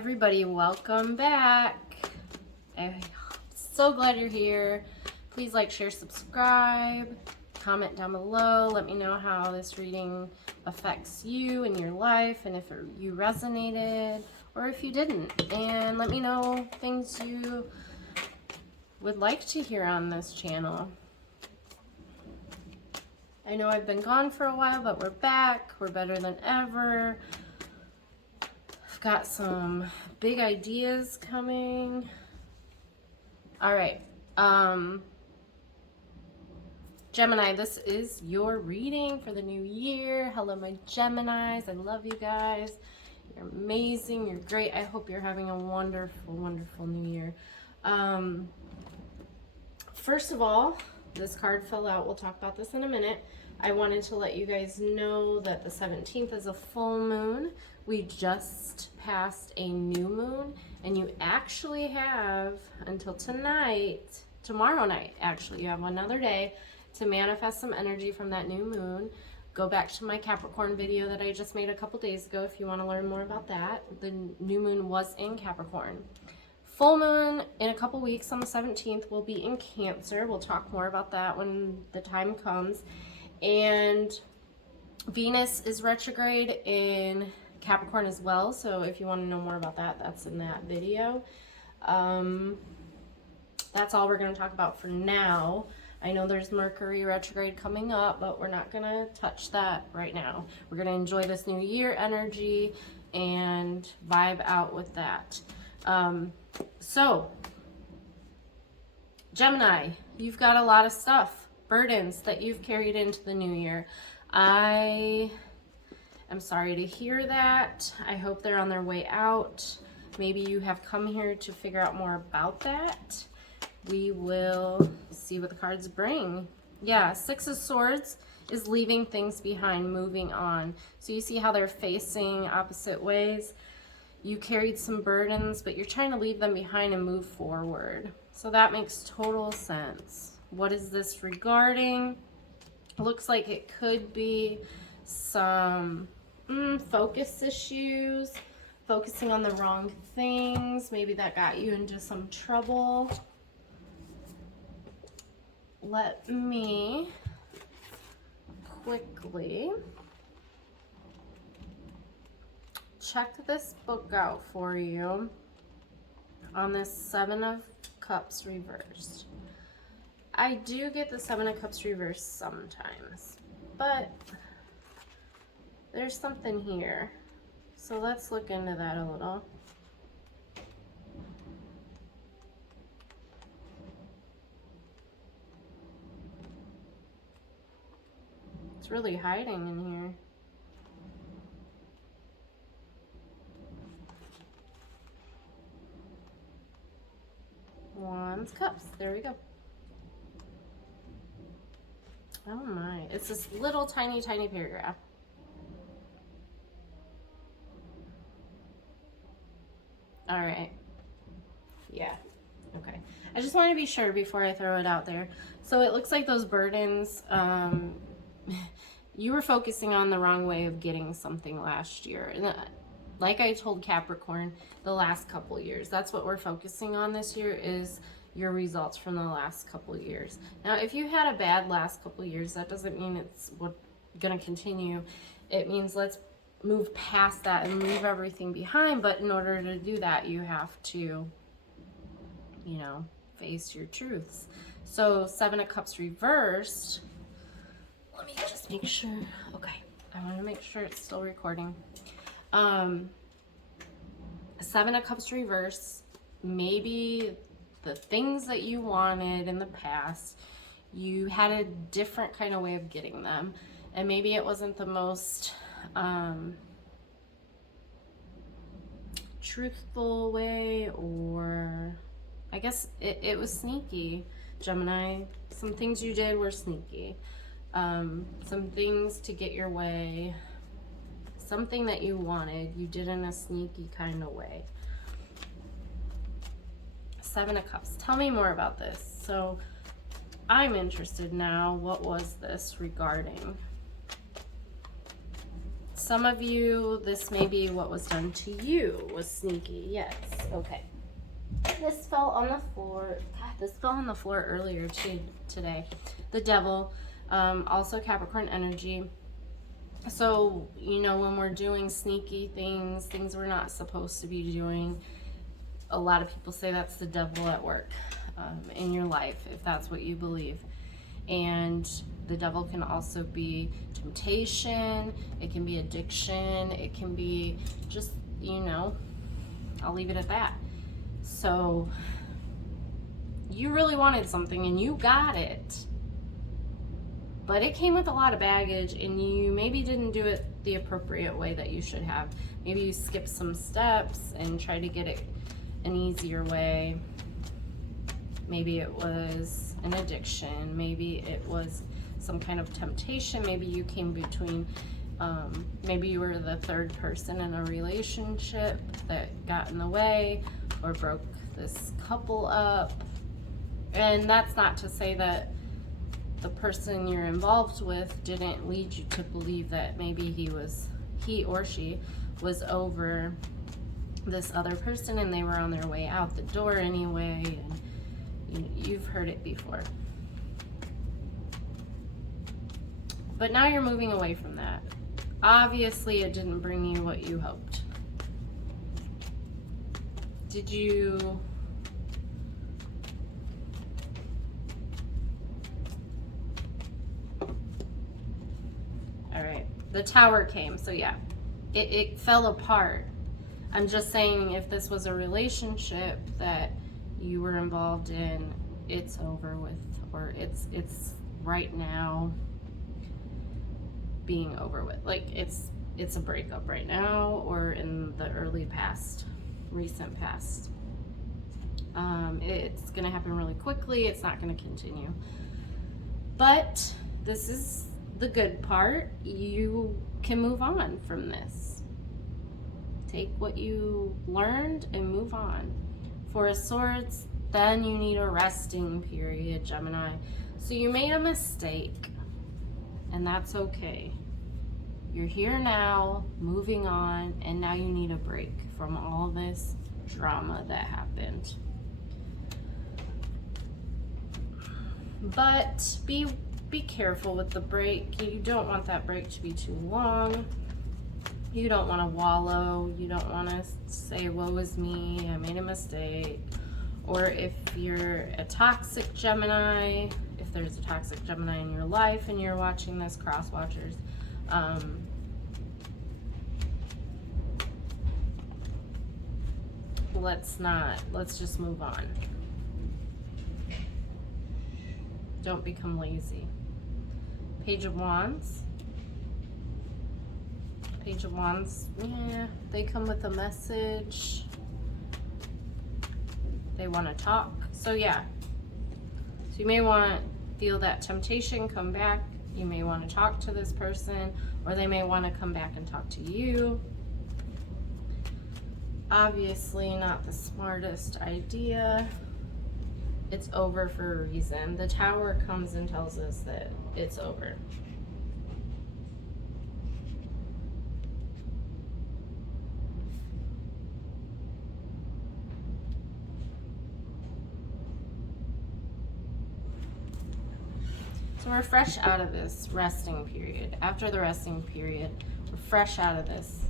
everybody, welcome back. I'm so glad you're here. Please like, share, subscribe, comment down below. Let me know how this reading affects you in your life and if you resonated or if you didn't. And let me know things you would like to hear on this channel. I know I've been gone for a while, but we're back. We're better than ever. I've got some big ideas coming. All right. Gemini, this is your reading for the new year. Hello, my Geminis. I love you guys. You're amazing. You're great. I hope you're having a wonderful, wonderful new year. First of all, this card fell out. We'll talk about this in a minute. I wanted to let you guys know that the 17th is a full moon. We just passed a new moon, and you actually have until tonight, tomorrow night, actually, you have another day to manifest some energy from that new moon. Go back to my Capricorn video that I just made a couple days ago if you want to learn more about that. The new moon was in Capricorn. Full moon in a couple weeks on the 17th will be in Cancer. We'll talk more about that when the time comes. And Venus is retrograde in Capricorn as well. So if you want to know more about that, that's in that video. That's all we're going to talk about for now. I know there's Mercury retrograde coming up, but we're not going to touch that right now. We're going to enjoy this new year energy and vibe out with that. So, Gemini, you've got a lot of stuff, burdens that you've carried into the new year. I am sorry to hear that. I hope they're on their way out. Maybe you have come here to figure out more about that. We will see what the cards bring. Yeah, Six of Swords is leaving things behind, moving on. So you see how they're facing opposite ways. You carried some burdens, but you're trying to leave them behind and move forward. So that makes total sense. What is this regarding? Looks like it could be some focus issues, focusing on the wrong things. Maybe that got you into some trouble. Let me quickly check this book out for you on this Seven of Cups reversed. I do get the Seven of Cups reversed sometimes, but there's something here. So let's look into that a little. It's really hiding in here. Wands, Cups. There we go. Oh my. It's this little tiny, tiny paragraph. All right. Yeah. Okay. I just want to be sure before I throw it out there. So it looks like those burdens, you were focusing on the wrong way of getting something last year. And like I told Capricorn the last couple years, that's what we're focusing on this year is your results from the last couple years. Now, if you had a bad last couple years, that doesn't mean it's going to continue. It means let's move past that and leave everything behind. But in order to do that, you have to, you know, face your truths. So Seven of Cups reversed. Let me just make sure. Okay. I want to make sure it's still recording. Seven of Cups reverse, maybe the things that you wanted in the past, you had a different kind of way of getting them, and maybe it wasn't the most truthful way, or I guess it was sneaky, Gemini. Some things you did were sneaky. Some things to get your way, something that you wanted, you did in a sneaky kind of way. Seven of Cups. Tell me more about this. So I'm interested now. What was this regarding? some of you, this may be what was done to you, was sneaky. Yes, okay. This fell on the floor. God, this fell on the floor earlier today. The Devil, also Capricorn energy. So, you know, when we're doing sneaky things, things we're not supposed to be doing, a lot of people say that's the devil at work in your life, if that's what you believe. And the devil can also be temptation, it can be addiction, it can be just, you know, I'll leave it at that. So you really wanted something and you got it, but it came with a lot of baggage and you maybe didn't do it the appropriate way that you should have. Maybe you skipped some steps and tried to get it an easier way. Maybe it was an addiction, maybe it was some kind of temptation, maybe you came between, maybe you were the third person in a relationship that got in the way or broke this couple up. And that's not to say that the person you're involved with didn't lead you to believe that maybe he or she was over this other person and they were on their way out the door anyway, and you've heard it before. But now you're moving away from that. Obviously it didn't bring you what you hoped. Did you all right, the Tower came, so yeah, it fell apart. I'm just saying, if this was a relationship that you were involved in, it's over with, or it's right now being over with. Like it's a breakup right now, or in the early past, recent past. It's gonna happen really quickly. It's not gonna continue. But this is the good part. You can move on from this. Take what you learned and move on. Four of Swords, then you need a resting period, Gemini. So you made a mistake, and that's okay. You're here now, moving on, and now you need a break from all this drama that happened. But be careful with the break. You don't want that break to be too long. You don't want to wallow. You don't want to say, woe is me, I made a mistake. Or if you're a toxic Gemini, if there's a toxic Gemini in your life and you're watching this, cross watchers, let's just move on. Don't become lazy. Page of Wands. Page of Wands, yeah, they come with a message. They want to talk. So yeah. So you may want to feel that temptation, come back. You may want to talk to this person, or they may want to come back and talk to you. Obviously not the smartest idea. It's over for a reason. The Tower comes and tells us that it's over. So we're fresh out of this resting period. After the resting period, we're fresh out of this.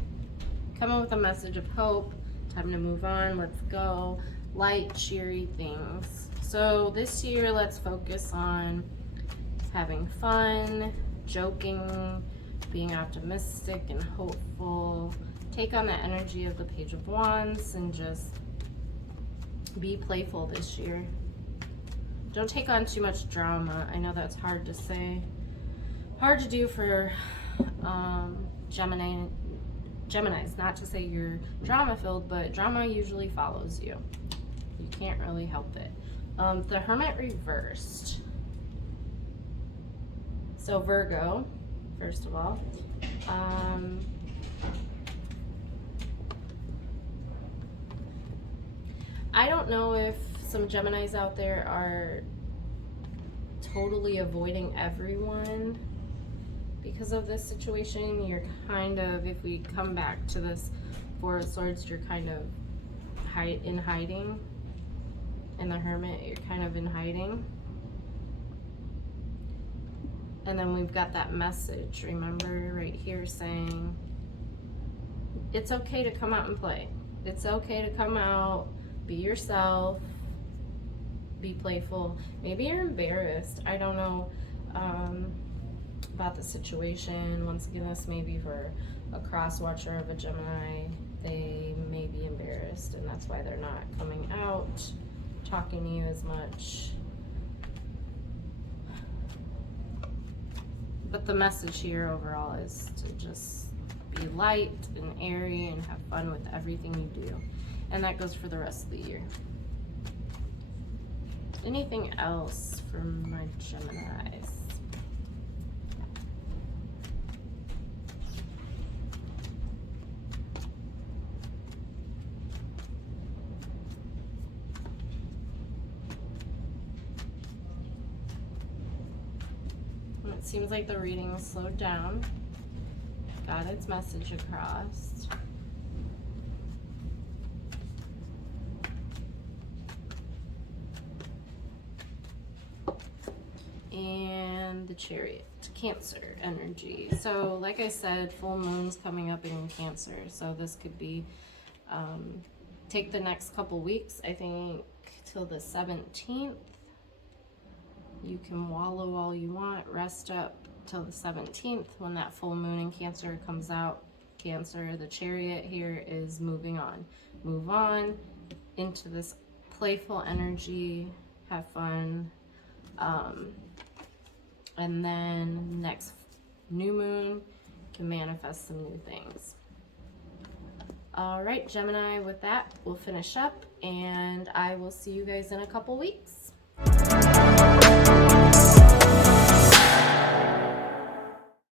Coming with a message of hope. Time to move on. Let's go. Light, cheery things. So this year, let's focus on having fun, joking, being optimistic and hopeful. Take on the energy of the Page of Wands and just be playful this year. Don't take on too much drama. I know that's hard to say. Hard to do for Geminis. Not to say you're drama-filled, but drama usually follows you. You can't really help it. The Hermit reversed. So Virgo, first of all. I don't know if some Geminis out there are totally avoiding everyone because of this situation, you're kind of, if we come back to this Four of Swords, you're kind of in hiding. In the Hermit, you're kind of in hiding. And then we've got that message, remember, right here saying, it's okay to come out and play. It's okay to come out, be yourself, be playful. Maybe you're embarrassed. I don't know about the situation. Once again, this may be for a cross watcher of a Gemini. They may be embarrassed, and that's why they're not coming out, talking to you as much. But the message here overall is to just be light and airy and have fun with everything you do. And that goes for the rest of the year. Anything else for my Geminis? It seems like the reading slowed down. Got its message across. And the Chariot, Cancer energy. So like I said, full moon's coming up in Cancer. So this could be, take the next couple weeks, I think till the 17th. You can wallow all you want, rest up till the 17th when that full moon in Cancer comes out. Cancer, the Chariot here is moving on. Move on into this playful energy, have fun. And then next new moon can manifest some new things. All right, Gemini, with that, we'll finish up and I will see you guys in a couple weeks.